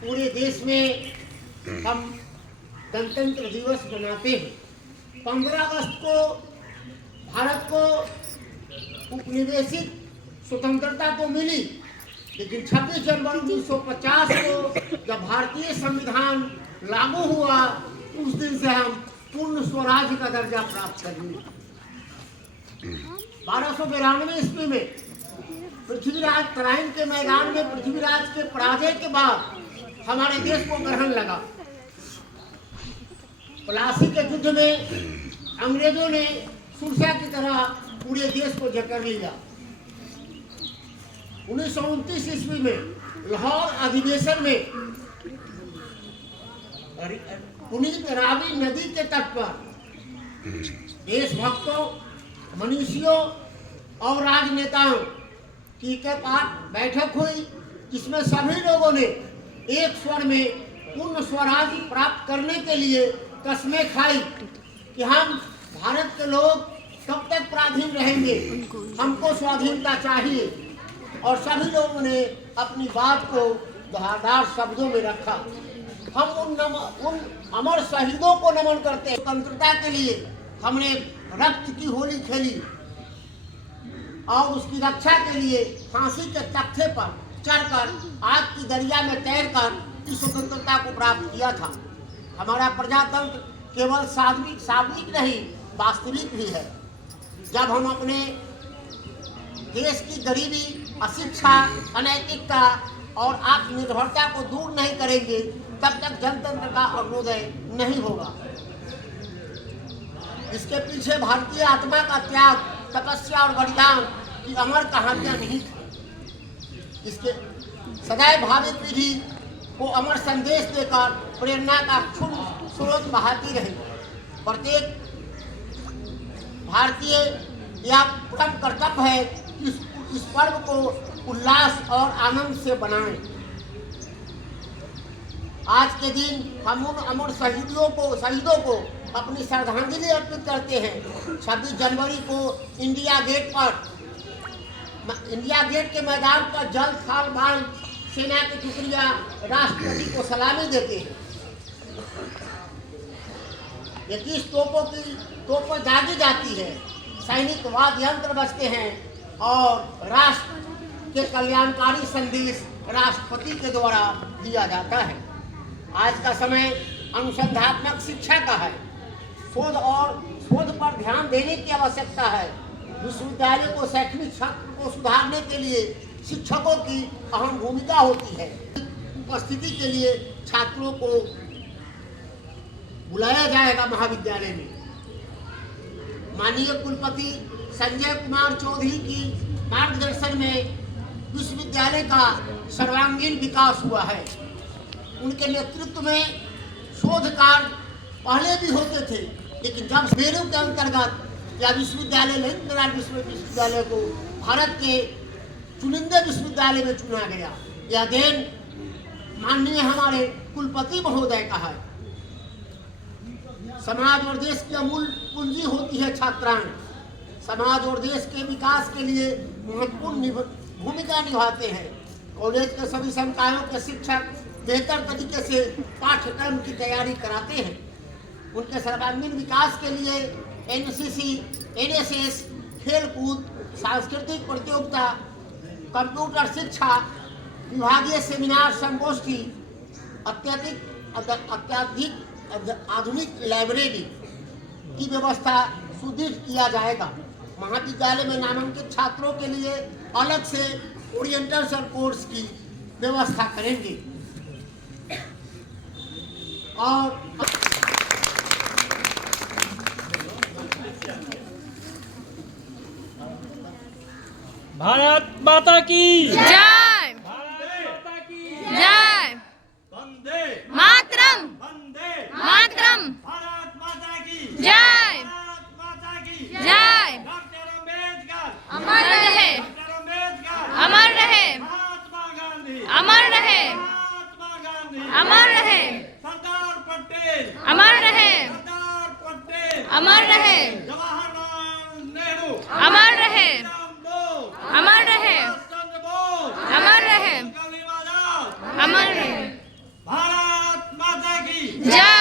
पूरे देश में हम गणतंत्र दिवस मनाते हैं। 15 अगस्त को भारत को उपनिवेशित स्वतंत्रता तो मिली, लेकिन 26 जनवरी 1950 को जब भारतीय संविधान लागू हुआ, उस दिन से हम पूर्ण स्वराज का दर्जा प्राप्त कर लिए। 1292 ईस्वी में पृथ्वीराज तराइन के मैदान में पृथ्वीराज के पराजय के बाद हमारे देश को ग्रहण लगा। प्लासी के युद्ध में अंग्रेजों ने सुरसा की तरह पूरे देश को जकड़ लिया। 1929 ईस्वी में लाहौर अधिवेशन में पुनीत रावी नदी के तट पर देशभक्तों, मनीषियों और राजनेताओं की बैठक हुई, जिसमें सभी लोगों ने एक स्वर में पूर्ण स्वराज प्राप्त करने के लिए कस्में खाई कि हम भारत के लोग कब तक पराधीन रहेंगे, हमको स्वाधीनता चाहिए। और सभी लोगों ने अपनी बात को धारदार शब्दों में रखा। हम उन अमर शहीदों को नमन करते हैं। स्वतंत्रता के लिए हमने रक्त की होली खेली और उसकी रक्षा के लिए फांसी के तख्ते पर चढ़कर आग की दरिया में तैरकर इस स्वतंत्रता को प्राप्त किया था। हमारा प्रजातंत्र केवल सार्वजनिक नहीं, वास्तविक भी है। जब हम अपने देश की गरीबी, अशिक्षा, अनैतिकता और आत्मनिर्भरता को दूर नहीं करेंगे, तब तक जनतंत्र का अरुणोदय नहीं होगा। इसके पीछे भारतीय आत्मा का त्याग, तपस्या और बलिदान की अमर कहानियां निहित है। इसके सदैव भावी पीढ़ी को अमर संदेश देकर प्रेरणा का क्षुद्र स्रोत बहाती रहे। प्रत्येक भारतीय यह परम कर्तव्य है कि इस पर्व को उल्लास और आनंद से बनाएं। आज के दिन हम उन अमर शहीदों को अपनी श्रद्धांजलि अर्पित करते हैं। 26 जनवरी को इंडिया गेट के मैदान पर जल थल बांध सेना की टुकड़ियां राष्ट्रपति को सलामी देते हैं। 21 तोपों दागी जाती है, सैनिक वाद्य यंत्र बजते हैं और राष्ट्र के कल्याणकारी संदेश राष्ट्रपति के द्वारा दिया जाता है। आज का समय अनुसंधात्मक शिक्षा का है। शोध पर ध्यान देने की आवश्यकता है। विश्वविद्यालय को शैक्षणिक क्षेत्र को सुधारने के लिए शिक्षकों की अहम भूमिका होती है। उपस्थिति के लिए छात्रों को बुलाया जाएगा महाविद्यालय में। माननीय कुलपति संजय कुमार चौधरी की मार्गदर्शन में विश्वविद्यालय का सर्वांगीण विकास हुआ है। उनके नेतृत्व में शोध कार्य पहले भी होते थे, लेकिन जब मेरू के अंतर्गत या विश्वविद्यालय को भारत के चुनिंदे विश्वविद्यालय में चुना गया, यह देन माननीय हमारे कुलपति महोदय का है। समाज और देश की अमूल्य पूंजी होती है छात्राएं। समाज और देश के विकास के लिए महत्वपूर्ण भूमिका निभाते हैं। कॉलेज के सभी संकायों के शिक्षक बेहतर तरीके से पाठ्यक्रम की तैयारी कराते हैं। उनके सर्वांगीण विकास के लिए एनसीसी, एनएसएस, खेलकूद, सांस्कृतिक प्रतियोगिता, कंप्यूटर शिक्षा, विभागीय सेमिनार, संगोष्ठी, अत्याधिक आधुनिक लाइब्रेरी की व्यवस्था सुदृढ़ किया जाएगा। महाविद्यालय में नामांकित छात्रों के लिए अलग से ओरिएंटेशन कोर्स की व्यवस्था करेंगे। और भारत माता की जय। भारत माता की जय। वंदे मातरम। वंदे मातरम। भारत माता की जय। भारत माता की जय। डॉक्टर अम्बेडकर अमर रहे। डॉक्टर अम्बेडकर अमर रहे। महात्मा गांधी अमर रहे। महात्मा गांधी अमर रहे। सरदार पटेल अमर रहे। सरदार पटेल अमर रहे। जवाहरलाल नेहरू अमर रहे। रामदो अमर रहे। चंद्र बोस की जय